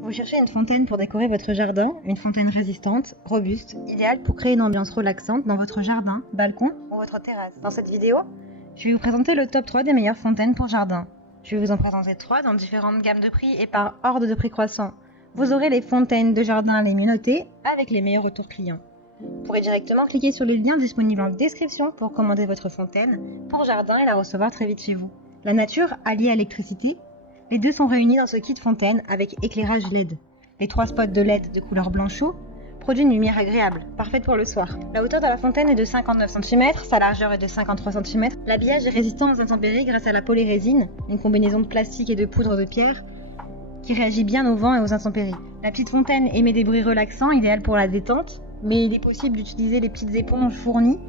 Vous cherchez une fontaine pour décorer votre jardin, une fontaine résistante, robuste, idéale pour créer une ambiance relaxante dans votre jardin, balcon ou votre terrasse. Dans cette vidéo, je vais vous présenter le top 3 des meilleures fontaines pour jardin. Je vais vous en présenter 3 dans différentes gammes de prix et par ordre de prix croissant. Vous aurez les fontaines de jardin les mieux notées avec les meilleurs retours clients. Vous pourrez directement cliquer sur le lien disponible en description pour commander votre fontaine pour jardin et la recevoir très vite chez vous. La nature alliée à l'électricité, les deux sont réunis dans ce kit fontaine avec éclairage LED. Les 3 spots de LED de couleur blanc chaud produisent une lumière agréable, parfaite pour le soir. La hauteur de la fontaine est de 59 cm, sa largeur est de 53 cm. L'habillage est résistant aux intempéries grâce à la polyrésine, une combinaison de plastique et de poudre de pierre qui réagit bien au vent et aux intempéries. La petite fontaine émet des bruits relaxants, idéal pour la détente, mais il est possible d'utiliser les petites éponges fournies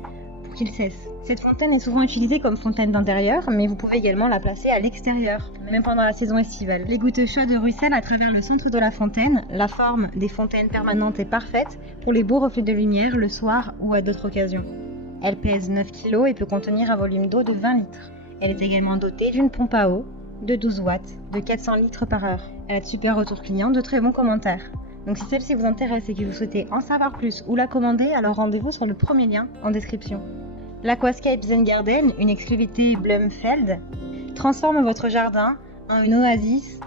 pour qu'il cesse. Cette fontaine est souvent utilisée comme fontaine d'intérieur, mais vous pouvez également la placer à l'extérieur, même pendant la saison estivale. Les gouttes chaudes ruissellent à travers le centre de la fontaine. La forme des fontaines permanentes est parfaite pour les beaux reflets de lumière le soir ou à d'autres occasions. Elle pèse 9 kg et peut contenir un volume d'eau de 20 litres. Elle est également dotée d'une pompe à eau de 12 watts, de 400 litres par heure. Elle a de super retours clients, de très bons commentaires. Donc si celle-ci vous intéresse et que vous souhaitez en savoir plus ou la commander, alors rendez-vous sur le premier lien en description. L'Aquascape Zen Garden, une exclusivité Blumfeld, transforme votre jardin en une oasis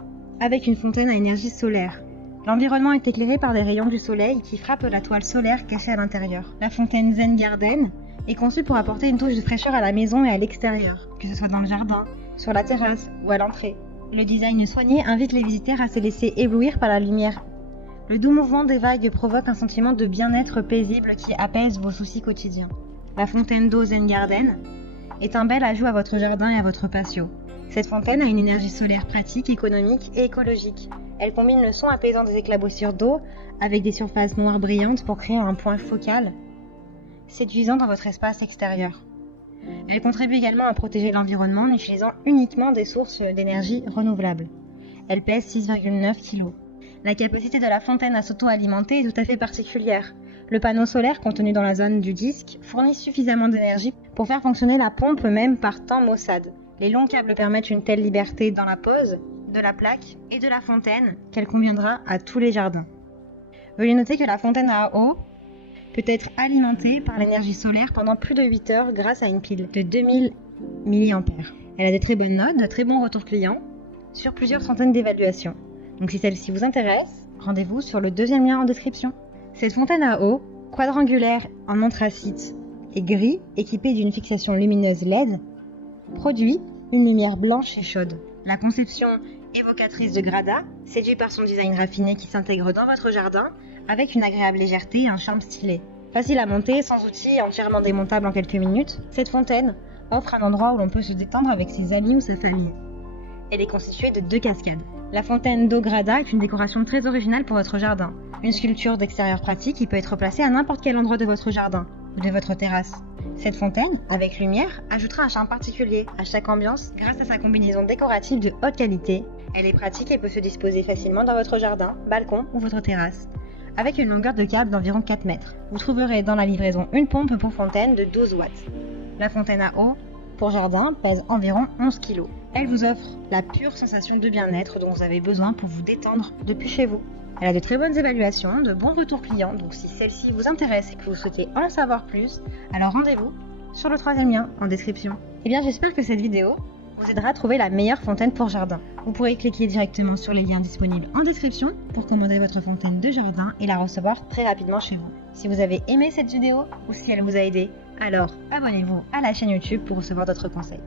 avec une fontaine à énergie solaire. L'environnement est éclairé par des rayons du soleil qui frappent la toile solaire cachée à l'intérieur. La fontaine Zen Garden est conçue pour apporter une touche de fraîcheur à la maison et à l'extérieur, que ce soit dans le jardin, sur la terrasse ou à l'entrée. Le design soigné invite les visiteurs à se laisser éblouir par la lumière. Le doux mouvement des vagues provoque un sentiment de bien-être paisible qui apaise vos soucis quotidiens. La fontaine d'eau Zen Garden est un bel ajout à votre jardin et à votre patio. Cette fontaine a une énergie solaire pratique, économique et écologique. Elle combine le son apaisant des éclaboussures d'eau avec des surfaces noires brillantes pour créer un point focal séduisant dans votre espace extérieur. Elle contribue également à protéger l'environnement en utilisant uniquement des sources d'énergie renouvelables. Elle pèse 6,9 kg. La capacité de la fontaine à s'auto-alimenter est tout à fait particulière. Le panneau solaire contenu dans la zone du disque fournit suffisamment d'énergie pour faire fonctionner la pompe même par temps maussade. Les longs câbles permettent une telle liberté dans la pose de la plaque et de la fontaine qu'elle conviendra à tous les jardins. Veuillez noter que la fontaine à eau peut être alimentée par l'énergie solaire pendant plus de 8 heures grâce à une pile de 2000 mAh. Elle a de très bonnes notes, de très bons retours clients sur plusieurs centaines d'évaluations. Donc si celle-ci vous intéresse, rendez-vous sur le deuxième lien en description. Cette fontaine à eau, quadrangulaire en anthracite et gris, équipée d'une fixation lumineuse LED, produit une lumière blanche et chaude. La conception évocatrice de Grada séduit par son design raffiné qui s'intègre dans votre jardin avec une agréable légèreté et un charme stylé. Facile à monter, sans outils, entièrement démontable en quelques minutes, cette fontaine offre un endroit où l'on peut se détendre avec ses amis ou sa famille. Elle est constituée de 2 cascades. La fontaine d'eau Grada est une décoration très originale pour votre jardin. Une sculpture d'extérieur pratique qui peut être placée à n'importe quel endroit de votre jardin ou de votre terrasse. Cette fontaine, avec lumière, ajoutera un charme particulier à chaque ambiance grâce à sa combinaison décorative de haute qualité. Elle est pratique et peut se disposer facilement dans votre jardin, balcon ou votre terrasse. Avec une longueur de câble d'environ 4 mètres. Vous trouverez dans la livraison une pompe pour fontaine de 12 watts. La fontaine à eau pour jardin pèse environ 11 kg. Elle vous offre la pure sensation de bien-être dont vous avez besoin pour vous détendre depuis chez vous. Elle a de très bonnes évaluations, de bons retours clients, donc si celle-ci vous intéresse et que vous souhaitez en savoir plus, alors rendez-vous sur le 3e lien en description. Et bien j'espère que cette vidéo vous aidera à trouver la meilleure fontaine pour jardin. Vous pourrez cliquer directement sur les liens disponibles en description pour commander votre fontaine de jardin et la recevoir très rapidement chez vous. Si vous avez aimé cette vidéo ou si elle vous a aidé, alors abonnez-vous à la chaîne YouTube pour recevoir d'autres conseils.